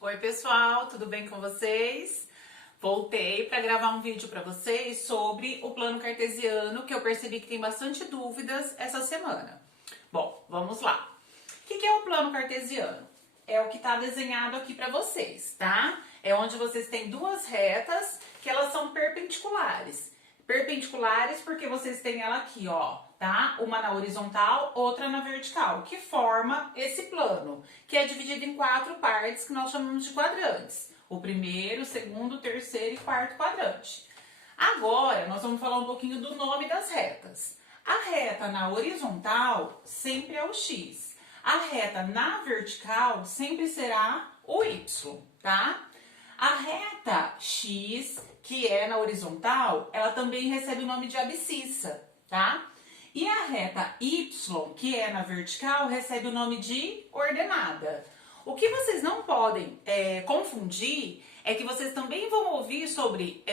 Oi pessoal, tudo bem com vocês? Voltei para gravar um vídeo para vocês sobre o plano cartesiano, que eu percebi que tem bastante dúvidas essa semana. Bom, vamos lá. O que é o plano cartesiano? É o que está desenhado aqui para vocês, tá? É onde vocês têm duas retas que elas são perpendiculares. Perpendiculares porque vocês têm ela aqui, ó, tá? Uma na horizontal, outra na vertical, que forma esse plano, que é dividido em 4 partes que nós chamamos de quadrantes. O primeiro, segundo, terceiro e quarto quadrante. Agora, nós vamos falar um pouquinho do nome das retas. A reta na horizontal sempre é o x. A reta na vertical sempre será o y, tá? A reta x, que é na horizontal, ela também recebe o nome de abscissa, tá? E a reta y, que é na vertical, recebe o nome de ordenada. O que vocês não podem confundir é que vocês também vão ouvir sobre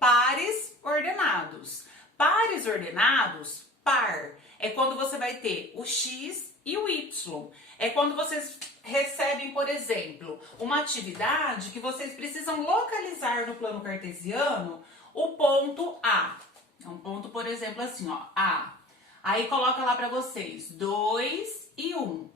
pares ordenados. Pares ordenados, par, é quando você vai ter o x e o y. É quando vocês recebem, por exemplo, uma atividade que vocês precisam localizar no plano cartesiano o ponto A. É um ponto, por exemplo, assim, ó, A. Aí coloca lá para vocês 2 e 1.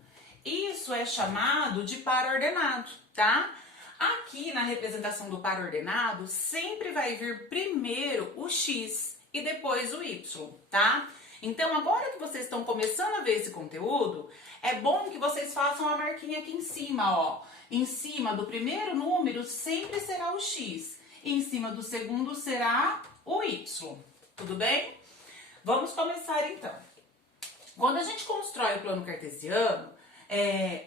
Isso é chamado de par ordenado, tá? Aqui na representação do par ordenado, sempre vai vir primeiro o x e depois o y, tá? Então, agora que vocês estão começando a ver esse conteúdo, é bom que vocês façam a marquinha aqui em cima, ó. Em cima do primeiro número sempre será o x, e em cima do segundo será o y. Tudo bem? Vamos começar então. Quando a gente constrói o plano cartesiano,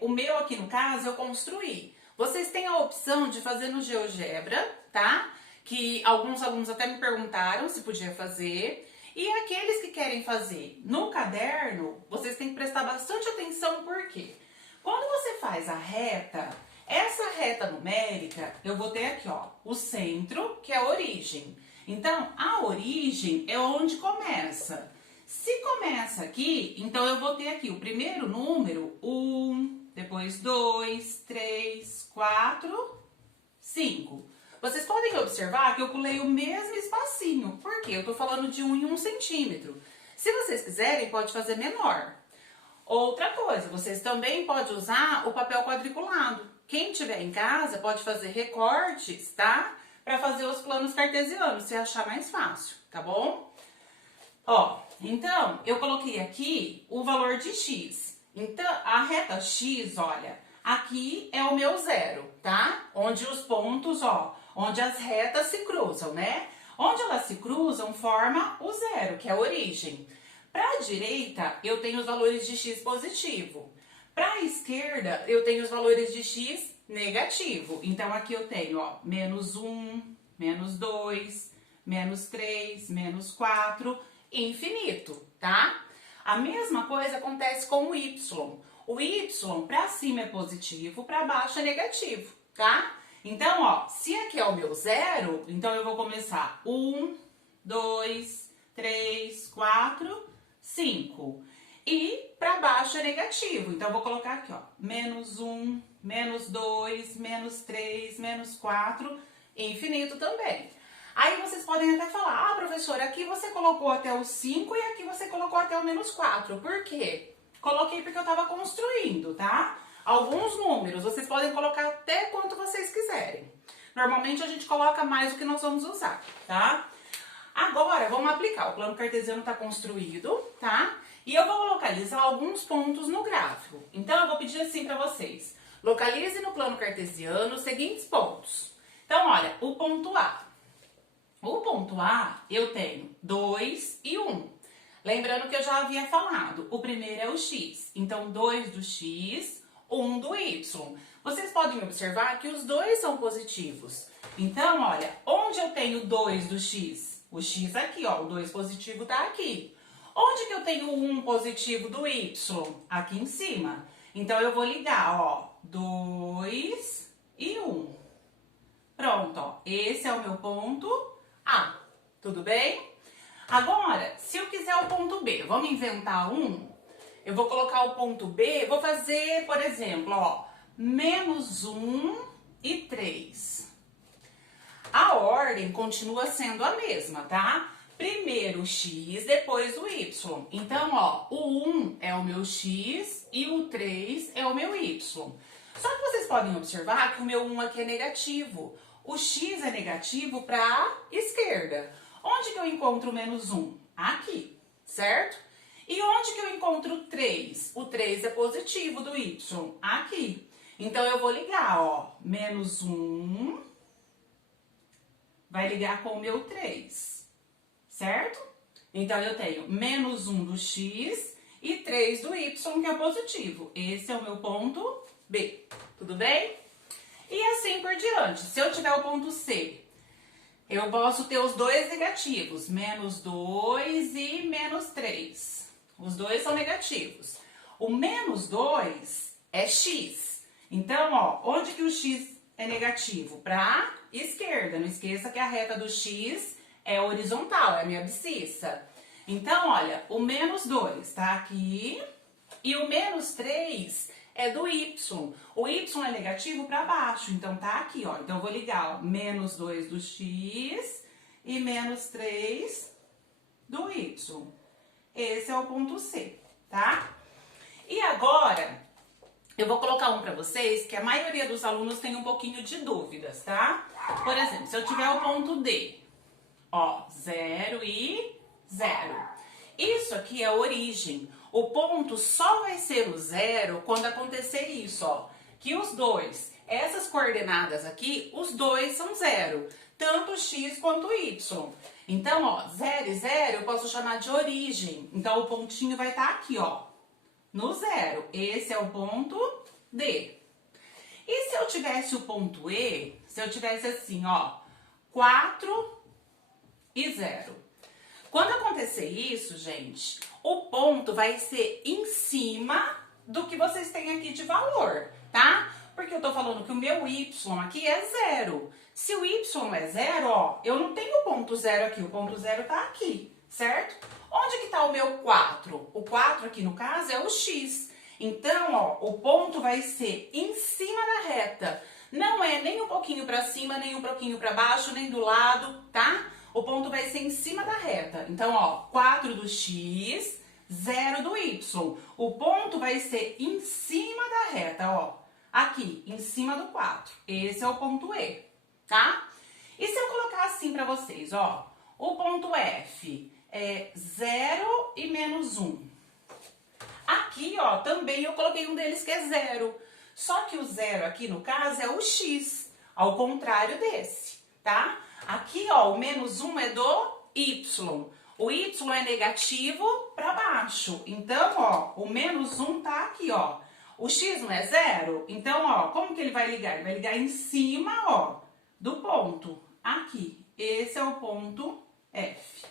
o meu aqui no caso eu construí. Vocês têm a opção de fazer no GeoGebra, tá? Que alguns alunos até me perguntaram se podia fazer. E aqueles que querem fazer no caderno, vocês têm que prestar bastante atenção, porque quando você faz a reta, essa reta numérica, eu vou ter aqui, ó, o centro, que é a origem. Então, a origem é onde começa. Se começa aqui, então eu vou ter aqui o primeiro número, 1, depois 2, 3, 4, 5. Vocês podem observar que eu pulei o mesmo espacinho, porque eu tô falando de 1 em 1 centímetro. Se vocês quiserem, pode fazer menor. Outra coisa, vocês também podem usar o papel quadriculado. Quem tiver em casa pode fazer recortes, tá? Para fazer os planos cartesianos, se achar mais fácil, tá bom? Ó, então, eu coloquei aqui o valor de x. Então, a reta x, olha, aqui é o meu zero, tá? Onde os pontos, ó, onde as retas se cruzam, né? Onde elas se cruzam, forma o zero, que é a origem. Para a direita, eu tenho os valores de x positivo. Para a esquerda, eu tenho os valores de x negativo. Então, aqui eu tenho, ó, menos 1, menos 2, menos 3, menos 4, infinito, tá? A mesma coisa acontece com o y. O y, para cima é positivo, para baixo é negativo, tá? Então, ó, se aqui é o meu zero, então eu vou começar 1, 2, 3, 4, 5. E para baixo é negativo, então eu vou colocar aqui, ó, menos 1, menos 2, menos 3, menos 4, infinito também. Aí vocês podem até falar, professora, aqui você colocou até o 5 e aqui você colocou até o menos 4. Por quê? Coloquei porque eu estava construindo, tá? Alguns números, vocês podem colocar até quanto vocês quiserem. Normalmente a gente coloca mais do que nós vamos usar, tá? Agora, vamos aplicar. O plano cartesiano está construído, tá? E eu vou localizar alguns pontos no gráfico. Então, eu vou pedir assim para vocês. Localize no plano cartesiano os seguintes pontos. Então, olha, o ponto A. O ponto A, eu tenho 2 e 1. Lembrando que eu já havia falado, o primeiro é o x. Então, 2 do x, 1 do y. Vocês podem observar que os dois são positivos. Então, olha, onde eu tenho 2 do x? O x aqui, ó, o 2 positivo tá aqui. Onde que eu tenho o 1 positivo do y? Aqui em cima. Então, eu vou ligar, ó, 2 e 1. Pronto, ó, esse é o meu ponto A, tudo bem? Agora, se eu quiser o ponto B, vamos inventar um? Eu vou colocar o ponto B, vou fazer, por exemplo, ó, menos 1 e 3. A ordem continua sendo a mesma, tá? Primeiro o x, depois o y. Então, ó, o 1 é o meu x e o 3 é o meu y. Só que vocês podem observar que o meu 1 aqui é negativo. O x é negativo para a esquerda. Onde que eu encontro o menos 1? Aqui, certo? E onde que eu encontro o 3? O 3 é positivo do y. Aqui. Então, eu vou ligar, ó, menos 1 vai ligar com o meu 3, certo? Então, eu tenho menos 1 do x e 3 do y, que é positivo. Esse é o meu ponto B, tudo bem? E assim por diante. Se eu tiver o ponto C, eu posso ter os dois negativos, menos 2 e menos 3. Os dois são negativos. O menos 2 é x. Então, ó, onde que o x é negativo? Para a esquerda. Não esqueça que a reta do x é horizontal, é a minha abscissa. Então, olha, o menos 2 tá aqui e o menos 3 é do y. O y é negativo para baixo, então tá aqui, ó. Então, eu vou ligar, ó, menos 2 do x e menos 3 do y. Esse é o ponto C, tá? E agora, eu vou colocar um para vocês que a maioria dos alunos tem um pouquinho de dúvidas, tá? Por exemplo, se eu tiver o ponto D, ó, 0 e 0. Isso aqui é a origem. O ponto só vai ser o 0 quando acontecer isso, ó. Que os dois, essas coordenadas aqui, os dois são 0. Tanto x quanto y. Então, ó, 0 e 0 eu posso chamar de origem. Então, o pontinho vai estar aqui, ó, no 0. Esse é o ponto D. E se eu tivesse o ponto E, se eu tivesse assim, ó, 4 e 0. Quando acontecer isso, gente, o ponto vai ser em cima do que vocês têm aqui de valor, tá? Porque eu tô falando que o meu y aqui é 0. Se o y é 0, ó, eu não tenho o ponto 0 aqui, o ponto 0 tá aqui, certo? Onde que tá o meu 4? O 4 aqui, no caso, é o x. Então, ó, o ponto vai ser em cima da reta. Não é nem um pouquinho para cima, nem um pouquinho para baixo, nem do lado, tá? O ponto vai ser em cima da reta. Então, ó, 4 do x, 0 do y. O ponto vai ser em cima da reta, ó. Aqui, em cima do 4. Esse é o ponto E, tá? E se eu colocar assim para vocês, ó, o ponto F é 0 e menos 1. Aqui, ó, também eu coloquei um deles que é 0. Só que o 0 aqui, no caso, é o x, ao contrário desse, tá? Aqui, ó, o menos 1 é do y. O y é negativo para baixo. Então, ó, o menos 1 tá aqui, ó. O x não é 0? Então, ó, como que ele vai ligar? Ele vai ligar em cima, ó, do ponto. Aqui. Esse é o ponto F.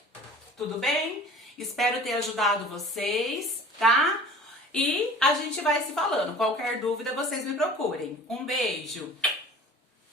Tudo bem? Espero ter ajudado vocês, tá? E a gente vai se falando. Qualquer dúvida, vocês me procurem. Um beijo!